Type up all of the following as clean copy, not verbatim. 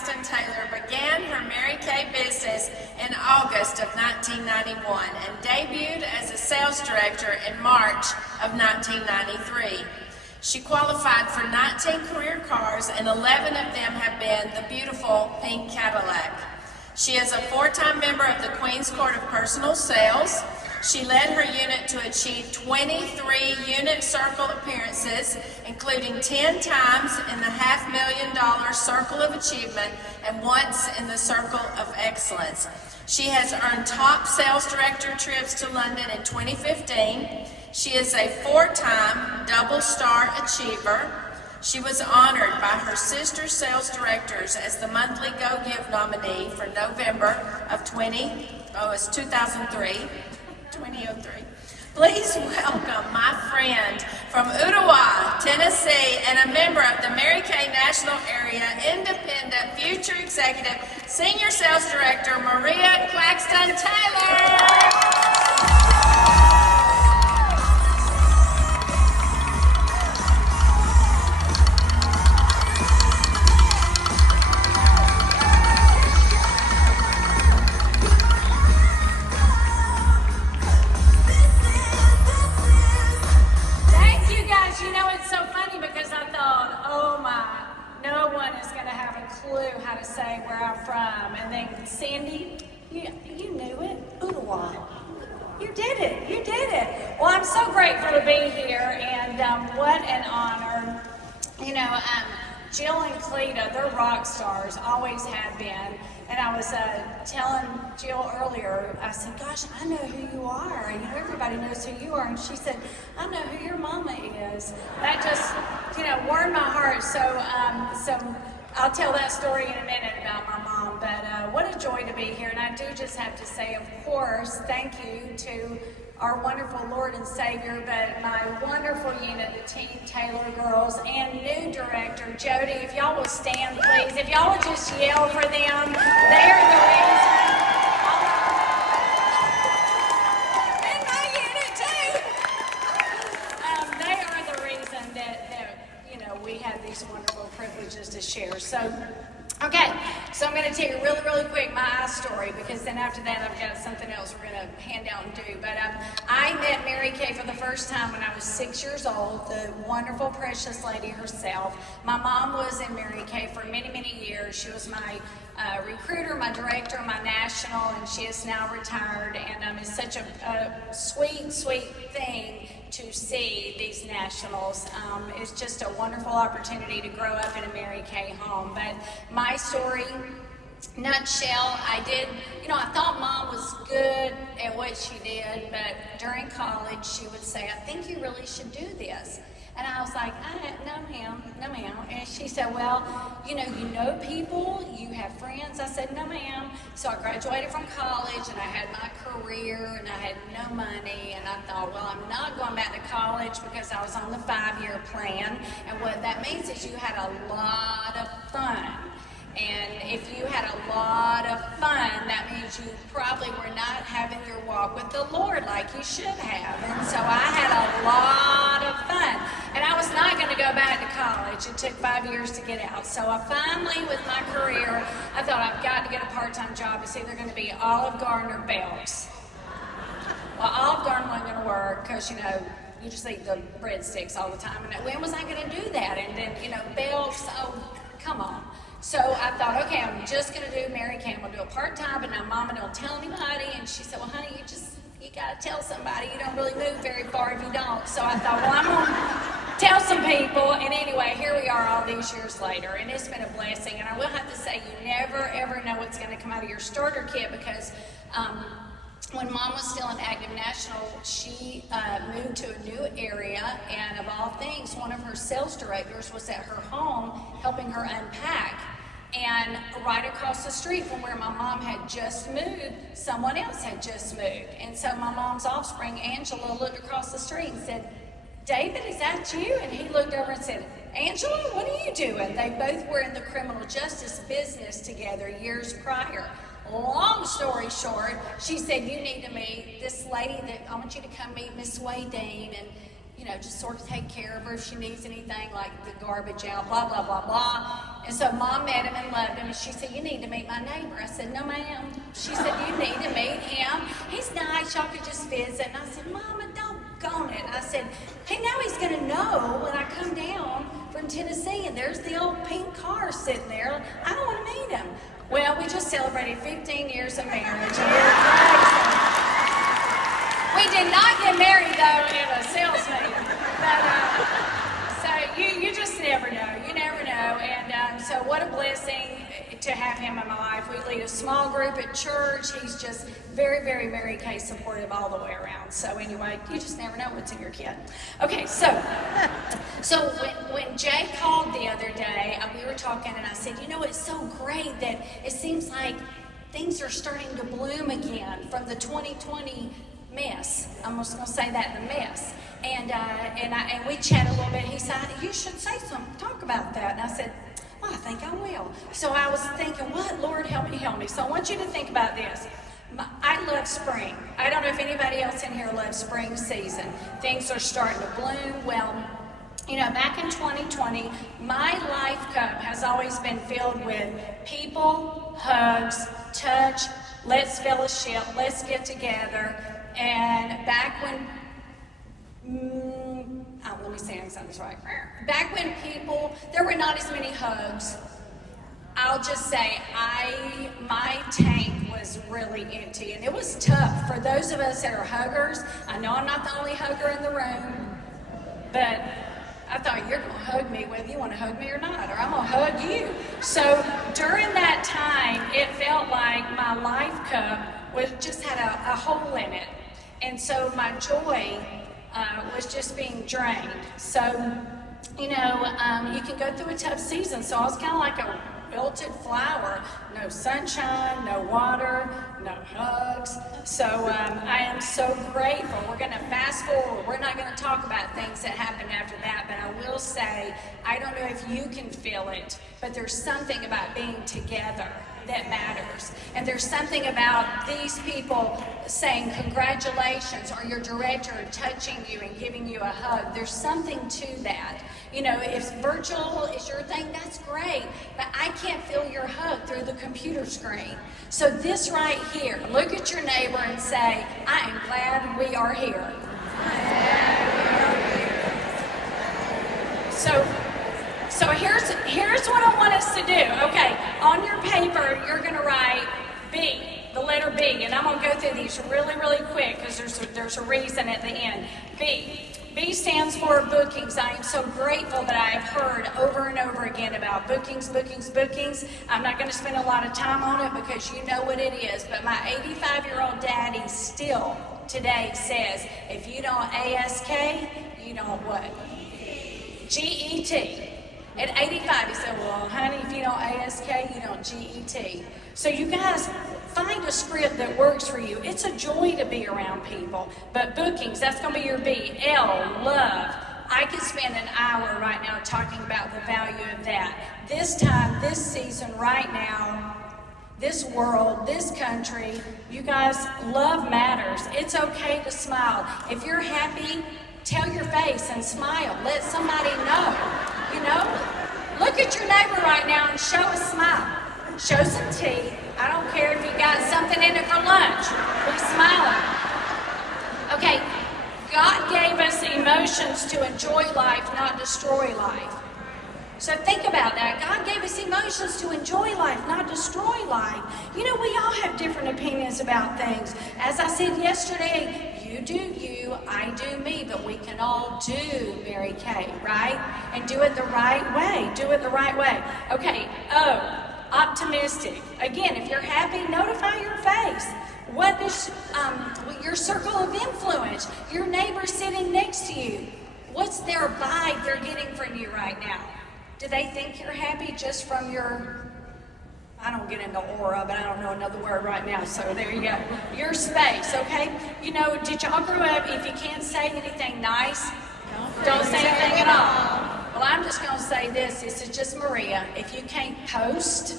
Claxton-Taylor began her Mary Kay business in August of 1991 and debuted as a sales director in March of 1993. She qualified for 19 career cars and 11 of them have been the beautiful pink Cadillac. She is a four-time member of the Queen's Court of Personal Sales. She led her unit to achieve 23 unit circle appearances, including 10 times in the $500,000 Circle of Achievement and once in the Circle of Excellence. She has earned top sales director trips to London in 2015. She is a four-time double star achiever. She was honored by her sister sales directors as the monthly Go Give nominee for November of 2003. Please welcome my friend from Ottawa, Tennessee, and a member of the Mary Kay National Area Independent Future Executive, Senior Sales Director, Maria Claxton-Taylor. How to say where I'm from, and then Sandy, you knew it, Ottawa. You did it. Well, I'm so grateful to be here, and what an honor. You know, Jill and Cleta, they're rock stars, always have been. And I was telling Jill earlier, I said, gosh, I know who you are. You know, everybody knows who you are. And she said, I know who your mama is. That just, warmed my heart. So I'll tell that story in a minute about my mom, but what a joy to be here. And I do just have to say, of course, thank you to our wonderful Lord and Savior, but my wonderful unit, the Team Taylor girls, and new director, Jody. If y'all will stand, please. If y'all will just yell for them, they are the reason. And my unit, too. They are the reason that we have these wonderful privileges to share. So I'm going to tell you really quick my story, because then after that I've got something else we're going to hand out and do. But I met Mary Kay for the first time when I was 6 years old, the wonderful, precious lady herself. My mom was in Mary Kay for many years. She was my recruiter, my director, my national, and she is now retired. And it's such a sweet thing to see these nationals. It's just a wonderful opportunity to grow up in a Mary Kay home. But my story, nutshell, I thought Mom was good at what she did, but during college she would say, I think you really should do this. And I was like, no ma'am. And she said, well, you know people, you have friends. I said, no ma'am. So I graduated from college and I had my career and I had no money. And I thought, well, I'm not going back to college because I was on the 5-year plan. And what that means is you had a lot of fun. And if you had a lot of fun, that means you probably were not having your walk with the Lord like you should have. And so I had a lot of fun. And I was not going to go back to college. It took 5 years to get out. So I finally, with my career, I thought I've got to get a part-time job. It's either going to be Olive Garden or Belk's. Well, Olive Garden wasn't going to work because, you just eat the breadsticks all the time. And when was I going to do that? And then, Belk's, oh, come on. So I thought, okay, I'm just going to do Mary Kay. I'm going to do a part-time, but now Mama don't tell anybody. And she said, well, honey, you got to tell somebody. You don't really move very far if you don't. So I thought, well, I'm going to tell some people. And anyway, here we are all these years later. And it's been a blessing. And I will have to say, you never, ever know what's going to come out of your starter kit, because when Mom was still in Active National, she moved to a new area, and of all things, one of her sales directors was at her home helping her unpack. And right across the street from where my mom had just moved, someone else had just moved. And so my mom's offspring, Angela, looked across the street and said, David, is that you? And he looked over and said, Angela, what are you doing? They both were in the criminal justice business together years prior. Long story short, she said, you need to meet this lady that I want you to come meet Miss Waydane. And just sort of take care of her if she needs anything, like the garbage out, blah, blah, blah, blah. And so Mom met him and loved him, and she said, you need to meet my neighbor. I said, no, ma'am. She said, you need to meet him. He's nice. Y'all could just visit. And I said, Mama, doggone it. I said, hey, now he's going to know when I come down from Tennessee, and there's the old pink car sitting there. I don't want to meet him. Well, we just celebrated 15 years of marriage. We did not get married, though, in a sales meeting. But, so you just never know. You never know. And so what a blessing to have him in my life. We lead a small group at church. He's just very, very, very case supportive all the way around. So anyway, you just never know what's in your kid. Okay, so when Jay called the other day, we were talking, and I said, it's so great that it seems like things are starting to bloom again from the 2020 mess. I'm just going to say that, the mess. And we chatted a little bit. He said, you should say something, talk about that. And I said, well, I think I will. So I was thinking, what? Lord, help me. So I want you to think about this. I love spring. I don't know if anybody else in here loves spring season. Things are starting to bloom. Well, back in 2020, my life cup has always been filled with people, hugs, touch, let's fellowship, let's get together. And back when, let me say something right. Back when there were not as many hugs, I'll just say my tank was really empty, and it was tough for those of us that are huggers. I know I'm not the only hugger in the room, but I thought, you're going to hug me whether you want to hug me or not, or I'm going to hug you. So during that time, it felt like my life cup just had a hole in it. And so my joy was just being drained. So, you can go through a tough season. So I was kind of like a wilted flower. No sunshine, no water, no hugs. So I am so grateful. We're going to fast forward. We're not going to talk about things that happened after that, but I will say, I don't know if you can feel it, but there's something about being together that matters. And there's something about these people saying congratulations, or your director touching you and giving you a hug. There's something to that. If virtual is your thing, that's great, but I can't feel your hug through the computer screen. So this right here, look at your neighbor and say, I am glad we are here. So here's what I want us to do. Okay, on your paper, you're going to write B, the letter B, and I'm going to go through these really, really quick because there's a reason at the end. B. B stands for bookings. I am so grateful that I have heard over and over again about bookings. I'm not going to spend a lot of time on it because you know what it is, but my 85-year-old daddy still today says, if you don't ASK, you don't what? GET. At 85, he said, well, honey, if you don't ASK, you don't GET. So you guys, find a script that works for you. It's a joy to be around people. But bookings, that's going to be your B. L, love. I could spend an hour right now talking about the value of that. This time, this season, right now, this world, this country, you guys, love matters. It's okay to smile. If you're happy, tell your face and smile. Let somebody know. Look at your neighbor right now and show a smile. Show some teeth. I don't care if you got something in it for lunch. Be smiling. Okay, God gave us emotions to enjoy life, not destroy life. So think about that. God gave us emotions to enjoy life, not destroy life. We all have different opinions about things. As I said yesterday, you do you, I do me, but we can all do Mary Kay, right? And do it the right way. Do it the right way. Okay, O, optimistic. Again, if you're happy, notify your face. What is your circle of influence? Your neighbor sitting next to you. What's their vibe they're getting from you right now? Do they think you're happy just from your, I don't get into aura, but I don't know another word right now, so there you go. Your space, okay? Did y'all grow up, if you can't say anything nice, don't say anything at all. Well, I'm just going to say this is just Maria. If you can't post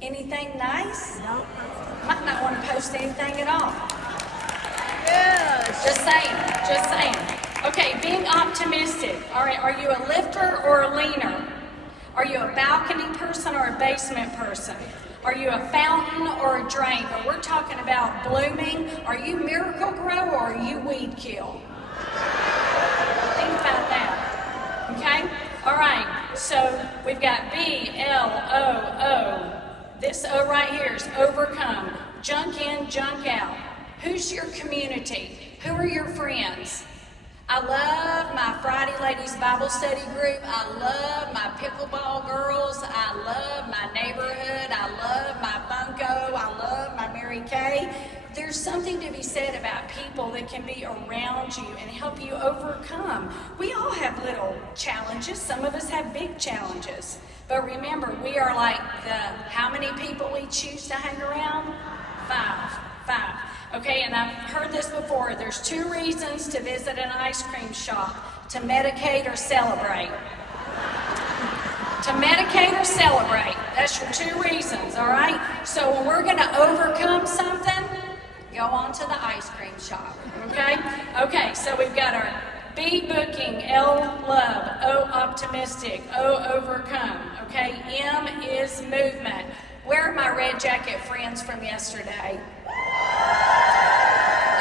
anything nice, you might not want to post anything at all. Yes. Just saying. Okay, being optimistic. All right, are you a lifter or a leaner? Are you a balcony person or a basement person? Are you a fountain or a drain? Or we're talking about blooming. Are you miracle grow or are you weed kill? Think about that. Okay? All right. So we've got B-L-O-O. This O right here is overcome. Junk in, junk out. Who's your community? Who are your friends? I love my Friday Ladies Bible Study group. I love my pickleball girls. I love my neighborhood. I love my bunco. I love my Mary Kay. There's something to be said about people that can be around you and help you overcome. We all have little challenges. Some of us have big challenges. But remember, we are like how many people we choose to hang around? Five. Okay, and I've heard this before. There's 2 reasons to visit an ice cream shop: to medicate or celebrate. To medicate or celebrate. That's your 2 reasons, all right? So when we're going to overcome something, go on to the ice cream shop, okay? Okay, so we've got our B, booking, L, love, O, optimistic, O, overcome, okay? M is movement. Where are my red jacket friends from yesterday?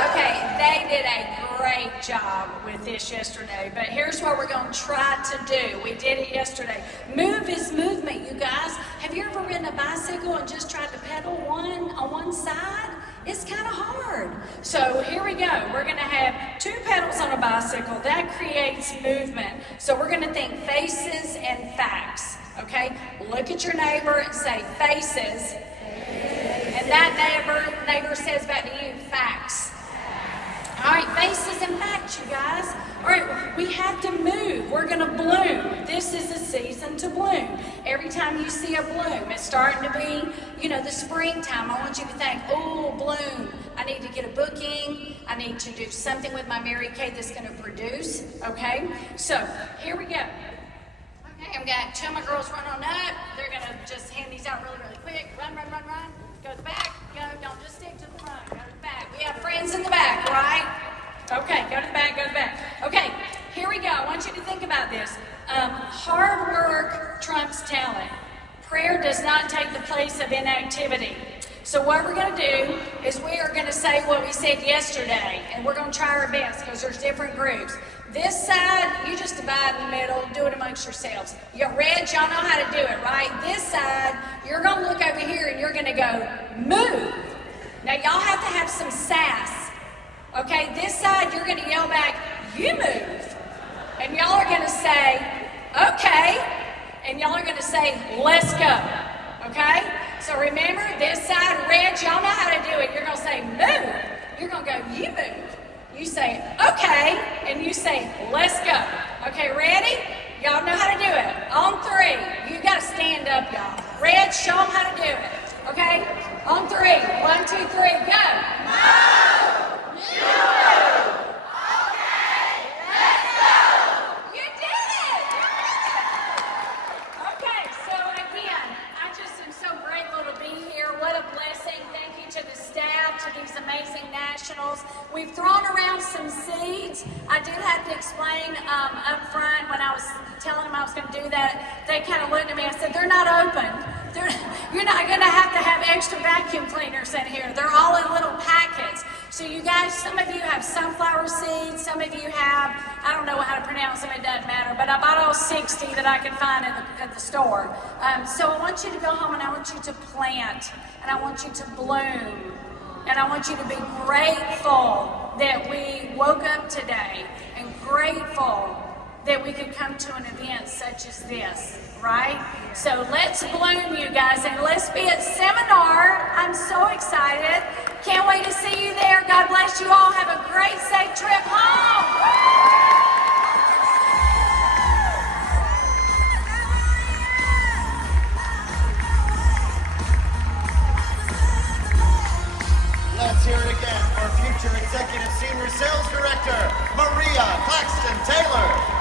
Okay, they did a great job with this yesterday, but here's what we're going to try to do. We did it yesterday. Move is movement, you guys. Have you ever ridden a bicycle and just tried to pedal on one side? It's kind of hard. So here we go. We're going to have 2 pedals on a bicycle. That creates movement. So we're going to think faces and facts. Okay? Look at your neighbor and say faces. And that neighbor says back to you, facts. All right, faces and facts, you guys. All right, we have to move. We're going to bloom. This is a season to bloom. Every time you see a bloom, it's starting to be, the springtime. I want you to think, oh, bloom. I need to get a booking. I need to do something with my Mary Kay that's going to produce. Okay, so here we go. Okay, I've got 2 of my girls run on up. They're going to just hand these out really, really quick. Run. Go to the back. Go. Don't just stick to the front. Go to the back. We have friends in the back, right? Okay, go to the back. Okay, here we go. I want you to think about this. Hard work trumps talent. Prayer does not take the place of inactivity. So what we're going to do is we are going to say what we said yesterday, and we're going to try our best because there's different groups. This side, you just divide in the middle, do it amongst yourselves. You red, y'all know how to do it, right? This side, you're going to look over here and you're going to go, move. Now y'all have to have some sass. Okay, this side, you're going to yell back, you move. And y'all are going to say, okay. And y'all are going to say, let's go. Okay? So remember, this side, red, y'all know how to do it. You're going to say, move. You're going to go, you move. You say, okay, and you say, let's go. Okay, ready? Y'all know how to do it. On 3. You got to stand up, y'all. Red, show them how to do it. Okay? On 3. 1, 2, 3, go. Move. You move. Okay, let's go. You did it. Okay, so again, I just am so grateful to be here. What a blessing. Thank you to the staff, to these amazing nationals. We've thrown around some seeds. I did have to explain up front when I was telling them I was going to do that. They kind of looked at me and said, they're not open. You're not going to have extra vacuum cleaners in here. They're all in little packets. So you guys, some of you have sunflower seeds. Some of you have, I don't know how to pronounce them. It doesn't matter. But I bought all 60 that I could find at the store. So I want you to go home and I want you to plant. And I want you to bloom. And I want you to be grateful that we woke up today and grateful that we could come to an event such as this, right? So let's bloom, you guys, and let's be at seminar. I'm so excited. Can't wait to see you there. God bless you all. Have a great, safe trip home. Let's hear it again for future Executive Senior Sales Director, Maria Claxton-Taylor.